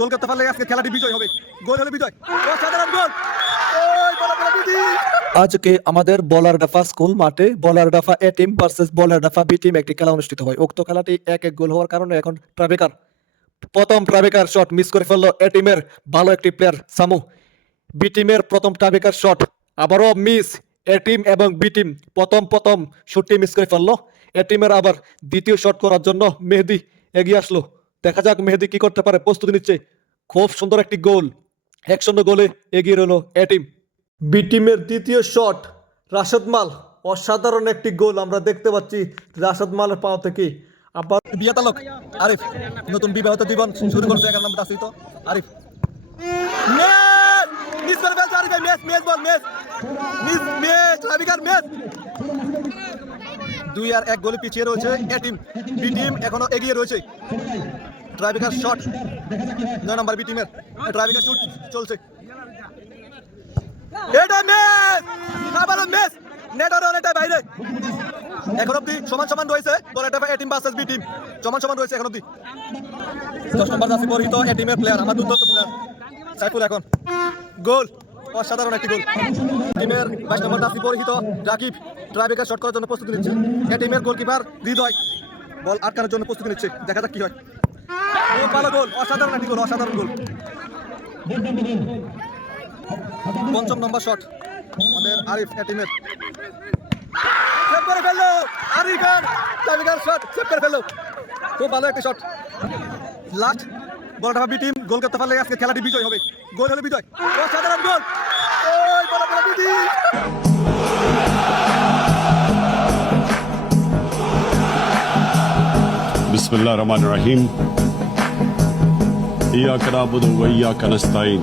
গোল করতে পারলে আজকে খেলাটি বিজয় হবে। গোল হলে বিজয়, অসাধারণ গোল। আজকে আমাদের বলারডাফা স্কুল মাঠে বলারডাফা এ টিম ভার্সেস বলারডাফা বি টিম একটি খেলা অনুষ্ঠিত হয়। উক্ত খেলাটি 1-1 গোল হওয়ার কারণে এখন ট্রাইব্রেকার। প্রথম ট্রাইব্রেকার শট মিস করে ফেললো এ টিমের ভালো একটি প্লেয়ার সামু। বি টিমের প্রথম ট্রাইব্রেকার শট আবারও মিস। এ টিম এবং বি টিম প্রথম শটটি মিস করে ফেললো। এ টিমের আবার দ্বিতীয় শট করার জন্য মেহেদি এগিয়ে আসলো। দেখা যাক মেহেদি কি করতে পারে, প্রস্তুতি নিচ্ছে। খুব সুন্দর একটি গোল, 1-0 গোলে এগিয়ে রইল এ টিম। বি টিমের দ্বিতীয় শট রাশেদ মাল, অসাধারণ একটি গোল আমরা দেখতে পাচ্ছি রাশেদ মালের পাও থেকে। আবার বিয়া তালক আরিফ নতুন বিবাহিত জীবন শুরু করছে 11 নম্বর আসিত আরিফ। ম্যাচ মিস করে ফেলছে Arif, match ball match tiebreaker match. 2-1 গোলে পিছিয়ে রয়েছে এ টিম। বি টিম এখনো এগিয়ে রয়েছে। ট্রাইব্রেকার শট 9 নম্বর বি টিমের ট্রাইব্রেকার শুট চলছে। এটা ম্যাচ, আবারও ম্যাচ, নেটের অনেকটা বাইরে। এখন অব্দি সমান রয়েছে বলারডাফা এ টিম ভার্সেস বি টিম, সমান রয়েছে এখন অব্দি। 10 নম্বর জার্সি পরিহিত এ টিমের প্লেয়ার, আমার দুর্দান্ত প্লেয়ার সাইফুল এখন গোল, অসাধারণ একটি গোল। টিমের 22 নম্বর জার্সি পরিহিত রাকিব ট্রাইব্রেকার শট করার জন্য প্রস্তুতি নিচ্ছে। এ টিমের গোলকিপার হৃদয় বল আটকানোর জন্য প্রস্তুতি নিচ্ছে। দেখা যাক কি হয়। খুব ভালো গোল, অসাধারণ একটি গোল, অসাধারণ গোল। 5 নম্বর শট আমাদের আরিফ এ টিমের, সেভ করে ফেললো আরিফ, ট্রাইব্রেকার শট সেভ করে ফেললো। খুব ভালো একটা শট। লাস্ট বলারডাফা বি টিম গোল করতে পারলে আজকে খেলাটি বিজয় হবে। গোল হলে বিজয়, অসাধারণ গোল। বলারডাফা বি টিম। बिस्मिल्लाह रहमान रहीम। इय्याका नअबुदु व इय्याका नस्तईन।